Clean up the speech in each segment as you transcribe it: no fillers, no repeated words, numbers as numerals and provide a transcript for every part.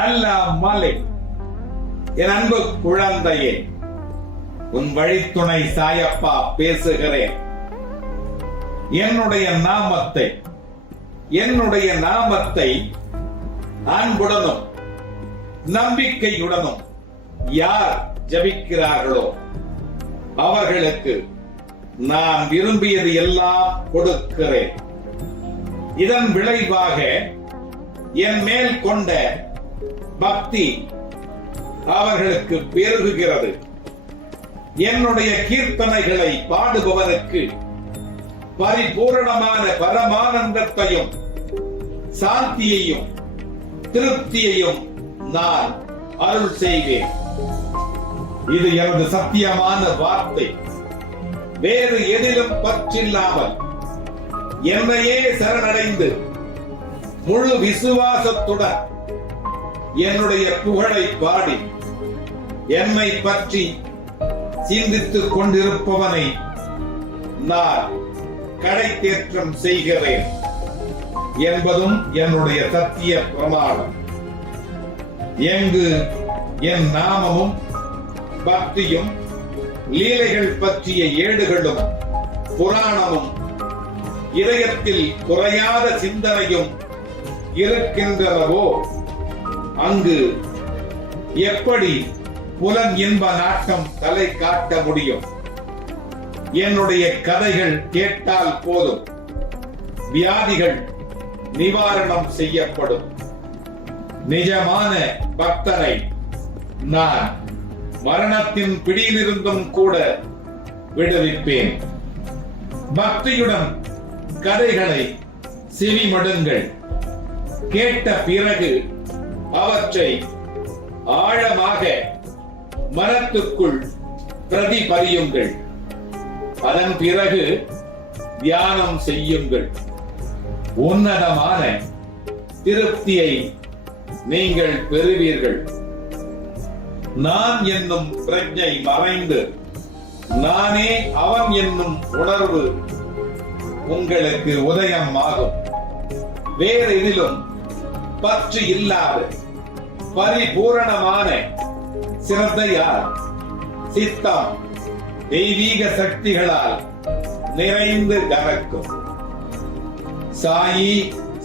அல்லாஹ் மாலிக். என் அன்பு குழந்தையே, உன் வழித்துணை சாயப்பா பேசுகிறேன். என்னுடைய நாமத்தை அன்புடனும் நம்பிக்கையுடனும் யார் ஜபிக்கிறார்களோ அவர்களுக்கு நான் விரும்பியது எல்லாம் கொடுக்கிறேன். இதன் விளைவாக என் மேல் கொண்ட பக்தி அவர்களுக்கு பெருகுகிறது. என்னுடைய கீர்த்தனைகளை பாடுபவனுக்கு பரிபூரணமான பரமானந்தத்தையும் சாந்தியையும் திருப்தியையும் நான் அருள் செய்வேன். இது எனது சத்தியமான வார்த்தை. வேறு எதிலும் பற்றில்லாமல் என்னையே சரணடைந்து முழு விசுவாசத்துடன் என்னுடைய புகழை பாடி என்னை பற்றி சிந்தித்துக் கொண்டிருப்பவனை நான் கடை தேற்றம் செய்கிறேன் என்பதும் என்னுடைய சத்திய பிரமாணம். எங்கு என் நாமமும் பக்தியும் லீலைகள் பற்றிய ஏடுகளும் புராணமும் இதயத்தில் குறையாத சிந்தனையும் இருக்கின்றனவோ அங்கு எப்படி புலன் இன்ப நாட்டம் தலை காட்ட முடியும்? என்னுடைய கதைகள் கேட்டால் போதும், வியாதிகள் நிவாரணம் செய்யப்படும். நிஜமான பக்தனை நான் மரணத்தின் பிடியிலிருந்தும் கூட விடுவிப்பேன். பக்தியுடன் கதைகளை செவிமடுங்கள். கேட்ட பிறகு அவற்றை ஆழமாக மனத்துக்குள் பிரதிபலியுங்கள். அதன் பிறகு தியானம் செய்யுங்கள். உன்னதமான திருப்தியை நீங்கள் பெறுவீர்கள். நான் என்னும் பிரஜை மறைந்து நானே அவன் என்னும் உணர்வு உங்களுக்கு உதயம் ஆகும். வேறு எதிலும் பற்று இல்லாத பரிபூரணமான சிரத்தையால் சித்தம் தெய்வீக சக்திகளால் நிறைந்து கலக்கும். சாயி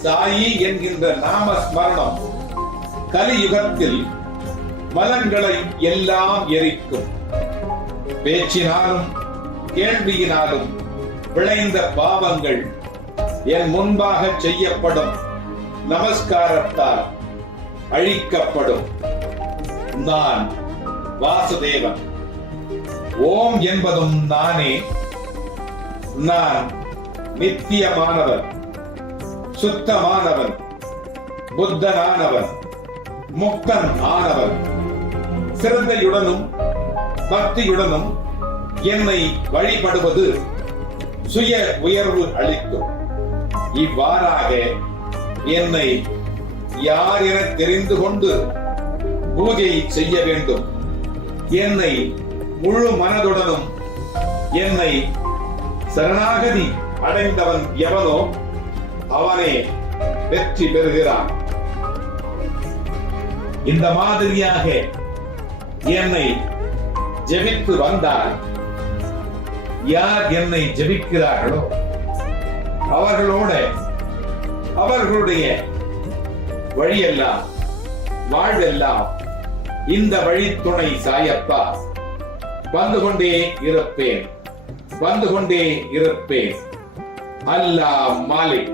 சாயி என்கின்ற நாமஸ்மரணம் கலியுகத்தில் மலங்களை எல்லாம் எரிக்கும். பேச்சினாலும் கேள்வியினாலும் விளைந்த பாவங்கள் என் முன்பாக செய்யப்படும் நமஸ்காரத்தால் அழிக்கப்படும். நான் வாசுதேவன். ஓம் என்பதும் நானே. நான் நித்தியமானவன், சுத்தமானவன், புத்தனானவன், முக்தன் ஆனவன். சிரத்தையுடனும் பக்தியுடனும் என்னை வழிபடுவது சுய உயர்வு அளிக்கும். இவ்வாறாக என்னை யார் என தெரிந்து கொண்டு பூஜை செய்ய வேண்டும். என்னை முழு மனதுடனும் என்னை சரணாகதி அடைந்தவன் எவனோ அவனே வெற்றி பெறுகிறான். இந்த மாதிரியாக என்னை ஜெபித்து வந்தால் யார் என்னை ஜெபிக்கிறார்களோ அவர்களோட அவர்களுடைய வழியெல்லாம் வாழ்வெல்லாம் இந்த வழித்துணை சாயப்பா வந்து கொண்டே இருப்பேன். அல்லாஹ் மாலிக்.